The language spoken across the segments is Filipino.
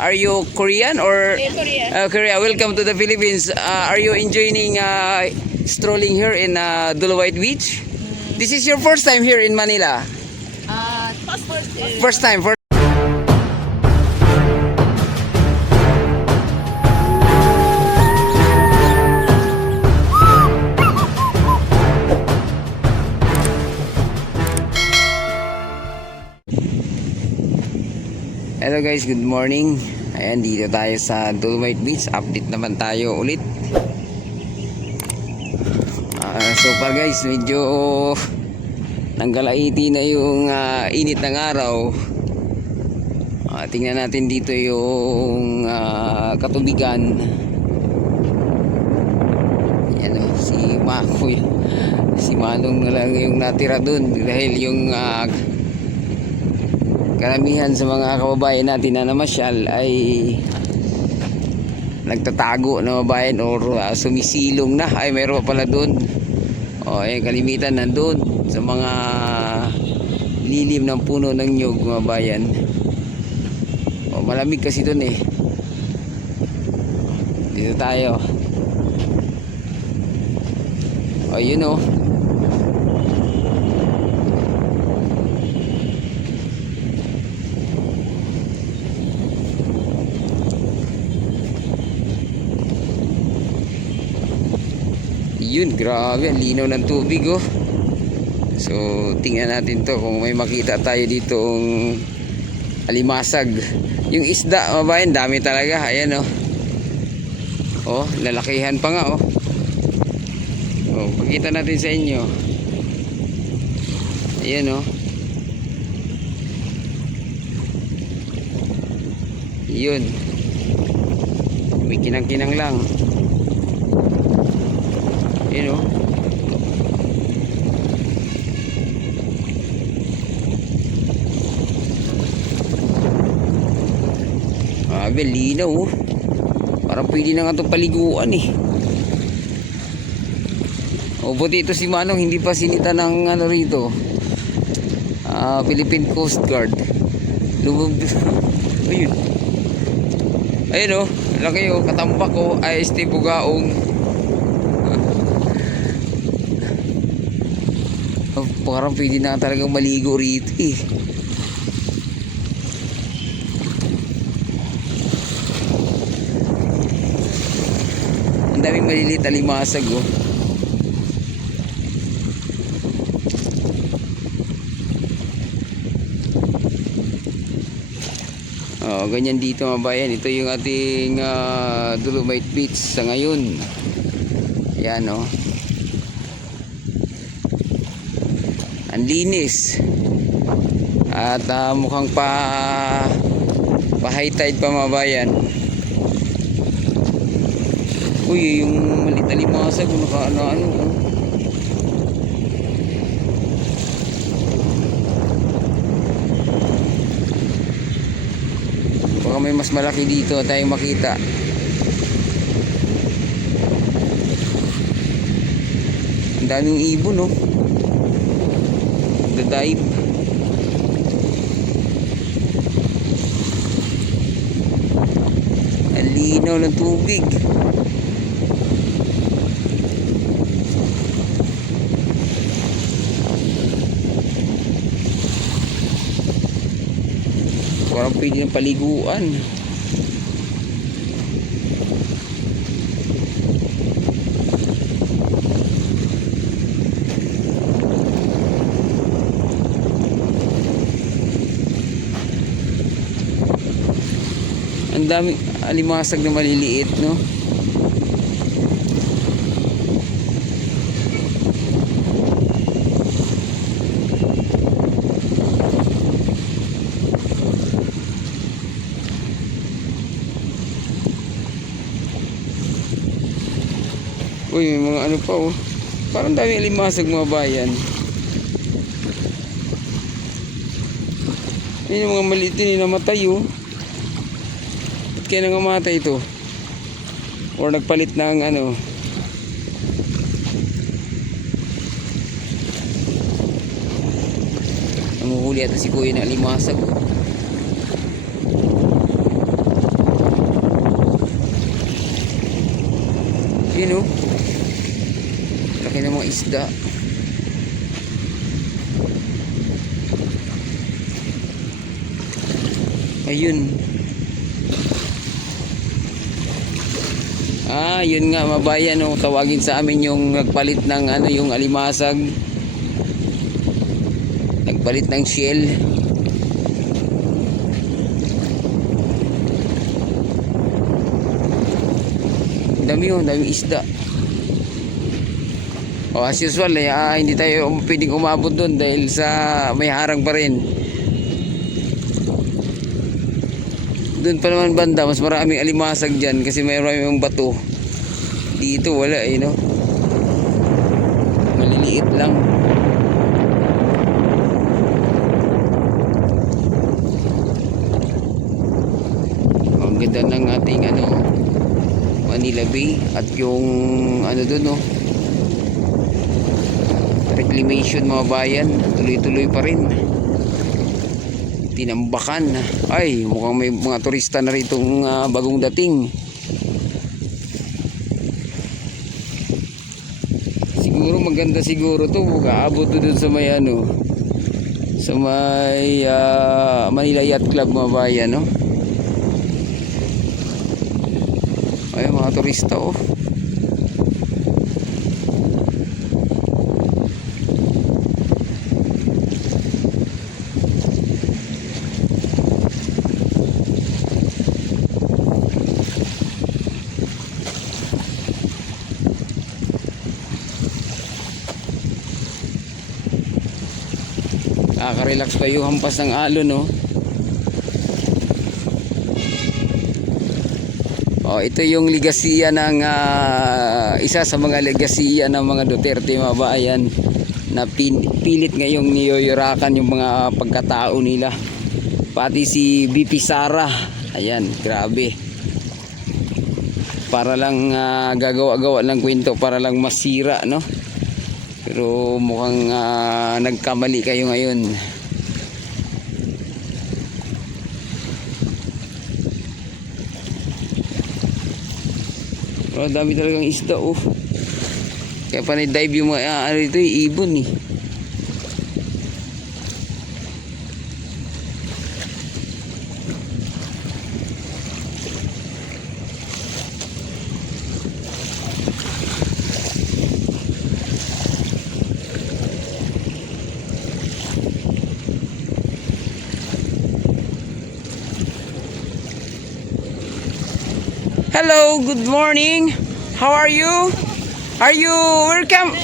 Are you Korean or Korea. Korea? Welcome to the Philippines. Are you enjoying strolling here in Dolomite Beach? This is your first time here in Manila. Passport. First time. Hello guys, good morning. Ayan, dito tayo sa Dolomite Beach. Update naman tayo ulit. So far guys, medyo nanggalaiti na yung init ng araw. Tingnan natin dito yung katubigan. Yan si Mako. Si Manong na lang yung natira dun dahil yung karamihan sa mga kababayan natin na namasyal ay nagtatago na mabayan or sumisilong na. Ay meron pa pala dun. Kalimitan nandun sa mga lilim ng puno ng nyug, mabayan. Malamig kasi dun eh. Dito tayo. Yun oh. Yun, grabe, ang linaw ng tubig oh. So, tingnan natin to kung may makita tayo ditong alimasag. Yung isda, mabayan, dami talaga. Ayan oh. Lalakihan pa nga oh. Pakita natin sa inyo. Ayan oh. Yun. May kinang-kinang lang. You know, linaw oh. Parang pwede na nga itong paliguan eh. Buti ito si Manong hindi pa sinita ng ano rito, Philippine Coast Guard. Lubog. Ayun. Ayun oh, laki oh, katambak oh, IST Bugaong. Parang pwede na talagang maligo rito eh. Ang daming maliliit alimasag oh. Ganyan dito mabayan. Ito yung ating Dolomite Beach sa ngayon. Yan oh. Ang linis at mukhang pa high tide pa mabayan. Uy, yung maliit na limasag nakaano-ano oh. Baka may mas malaki dito tayong makita. Ang daming ibon oh. Dive. Ang linaw ng tubig. Parang pwede ng paliguan. Ang daming alimasag na maliliit, no? Uy, may mga ano pa oh. Parang daming alimasag mga bayan. Yan yung mga maliit din namatay oh. Kaya nangamatay ito or nagpalit ng ano. Nanguhuli ata si kuya ng alimasag. Ayun oh. Laki ng mga isda. Ayun. Yun nga mabayan oh, tawagin sa amin yung nagpalit ng ano, yung alimasag. Nagpalit ng shell. Dami oh, dami isda. As usual hindi tayo pwedeng umabot doon dahil sa may harang pa rin. Doon pa naman banda, mas maraming alimasag dyan kasi mayroon yung bato. Dito wala no? Maliliit lang. Ang ganda ng ating Manila Bay at yung doon reclamation mga bayan, tuloy-tuloy pa rin. Tinambakan. Ay, mukhang may mga turista na rito bagong dating. Siguro maganda siguro to, aabot doon sa may sa may Manila Yacht Club mga bayan, no? Ay, mga turista oh. Nakaka-relax pa yung hampas ng alon, no? Ito yung legasiya ng isa sa mga legasiya ng mga Duterte mga bayan na pilit ngayong niyoyorakan yung mga pagkatao nila. Pati si BP Sara. Ayan, grabe. Para lang gagawa-gawa ng kwento para lang masira, no? Pero mukhang nagkamali kayo ngayon. Dami talagang isda oh. Kaya panay-dive yung mga ito ibon eh. Hello, good morning. How are you? Are you welcome?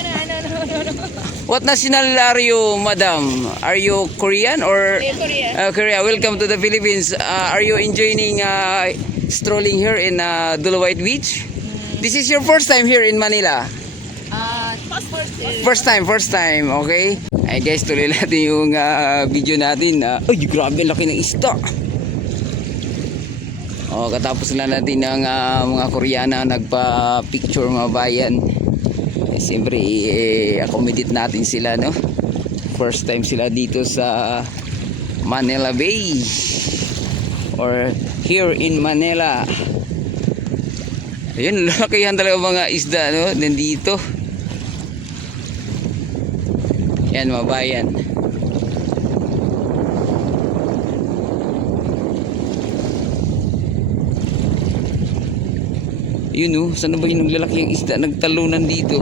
What national are you, madam? Are you Korean or Korea. Korea? Welcome to the Philippines. Are you enjoying strolling here in Dolomite Beach? This is your first time here in Manila. First time, okay? Ay guys, tuloy natin yung video natin. Ay, grabe, laki ng isda. Katapos lang natin ng mga Koreana nagpa-picture mga bayan. Siyempre accommodate natin sila, no? First time sila dito sa Manila Bay or here in Manila. Ayun, lakihan talaga mga isda, no? Nandito. Yan mga bayan. Yun oh, saan ba yung lalaki ang isda nagtalunan dito?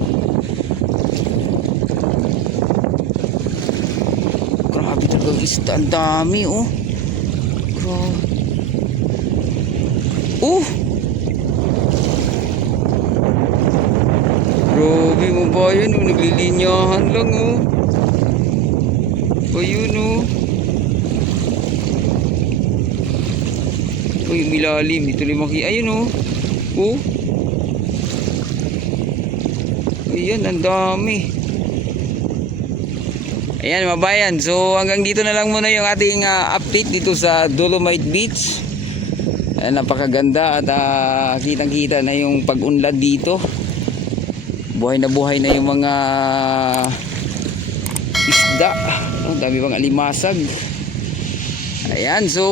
Grabe talaga isda, ang dami oh. Grabe. Oh! Grabe mo ba yun oh, naglilinyahan lang oh. Ayun oh. Uy, milalim, dito limaki. Ayun oh. Oh. Ayan, ang dami. Ayan mga bayan, so hanggang dito na lang muna yung ating update dito sa Dolomite Beach. Ayan, napakaganda at kitang kita na yung pag-unlad dito. Buhay na yung mga isda. Dami pang alimasag. Ayan, so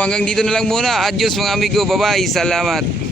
hanggang dito na lang muna. Adios mga amigo, bye bye, salamat.